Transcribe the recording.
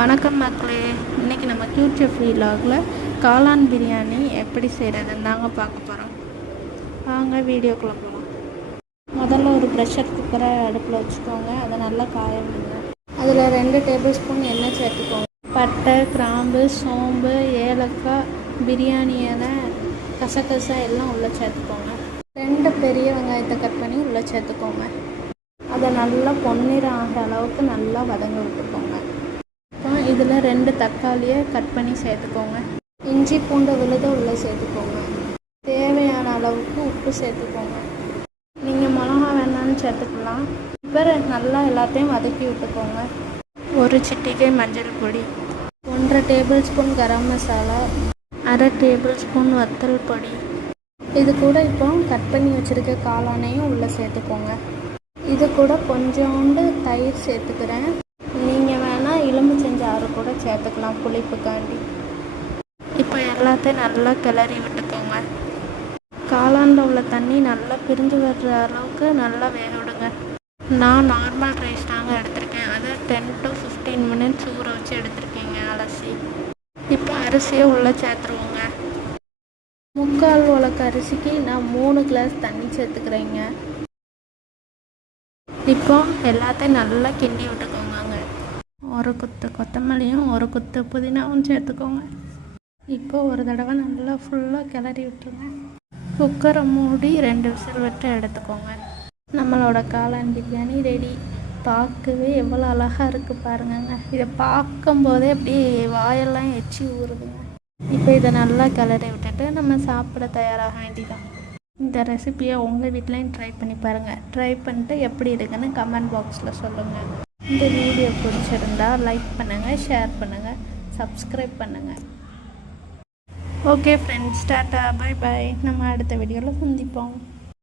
வணக்கம் மக்களே. இன்றைக்கி நம்ம ஃபியூச்சர் vlogல காளான் பிரியாணி எப்படி செய்கிறதுன்னு தாங்க பார்க்க போகிறோம். வாங்க வீடியோக்குள்ளே போகலாம். முதல்ல ஒரு ப்ரெஷர் குக்கரை அடுப்பில் வச்சுக்கோங்க. அதை நல்லா காய விடுங்க. அதில் 2 டேபிள் ஸ்பூன் எண்ணெய் சேர்த்துக்கோங்க. பட்டை, கிராம்பு, சோம்பு, ஏலக்காய், பிரியாணி இலை, கசகசா எல்லாம் உள்ளே சேர்த்துக்கோங்க. 2 பெரிய வெங்காயத்தை கட் பண்ணி உள்ளே சேர்த்துக்கோங்க. அதை நல்லா பொன்னிறம் ஆகிற அளவுக்கு நல்லா வதங்க விட்டுக்கோங்க. அப்புறம் இதில் 2 தக்காளியை கட் பண்ணி சேர்த்துக்கோங்க. இஞ்சி பூண்டு விழுத உள்ளே சேர்த்துக்கோங்க. தேவையான அளவுக்கு உப்பு சேர்த்துக்கோங்க. நீங்கள் மிளகா வேணாலும் சேர்த்துக்கலாம். இப்போ நல்லா எல்லாத்தையும் வதக்கி விட்டுக்கோங்க. 1 சிட்டிகை மஞ்சள் பொடி, 1/2 table spoon garam masala, 1/2 table spoon வத்தல் பொடி. இது கூட இப்போ கட் பண்ணி வச்சுருக்க காளானையும் உள்ளே சேர்த்துக்கோங்க. இது கூட கொஞ்சோண்டு தயிர் சேர்த்துக்கிறேன். நீங்கள் வேணால் எலுமிச்சஞ்சாறு கூட சேர்த்துக்கலாம் புளிப்புக்காண்டி. இப்போ எல்லாத்தையும் நல்லா கிளறி விட்டுக்கோங்க. காளானில் உள்ள தண்ணி நல்லா பிரிஞ்சு வர்ற அளவுக்கு நல்லா வேக விடுங்க. நான் நார்மல் ரைஸ் தாங்க எடுத்திருக்கேன். அதை 10 to 15 மினிட்ஸ் ஊற வச்சு எடுத்திருக்கீங்க அலசி. இப்போ அரிசியை உள்ளே சேர்த்துருவோங்க. 3/4 உலக்கு அரிசிக்கு நான் 3 கிளாஸ் தண்ணி சேர்த்துக்கிறேங்க. இப்போ எல்லாத்தையும் நல்லா கிண்டி விட்டுக்கோங்க. 1 கொத்து கொத்தமல்லியும் 1 கொத்து புதினாவும் சேர்த்துக்கோங்க. இப்போ ஒரு தடவை நல்லா ஃபுல்லாக கிளறி விட்டுருங்க. குக்கரை மூடி 2 விசில் விட்டு எடுத்துக்கோங்க. நம்மளோட காளான் பிரியாணி ரெடி. பார்க்கவே எவ்வளோ அழகாக இருக்குது பாருங்கங்க. இதை பார்க்கும்போதே அப்படியே வாயெல்லாம் எச்சி ஊறுதுங்க. இப்போ இதை நல்லா கிளறி விட்டுட்டு நம்ம சாப்பிட தயாராக வேண்டியதான். இந்த ரெசிபியை உங்கள் வீட்லேயும் ட்ரை பண்ணி பாருங்கள். ட்ரை பண்ணிட்டு எப்படி இருக்குன்னு கமெண்ட் பாக்ஸில் சொல்லுங்கள். இந்த வீடியோ பிடிச்சிருந்தா லைக் பண்ணுங்கள், ஷேர் பண்ணுங்கள், சப்ஸ்கிரைப் பண்ணுங்கள். Okay friends, tata, bye bye. நம்ம அடுத்த வீடியோவில் சந்திப்போம்.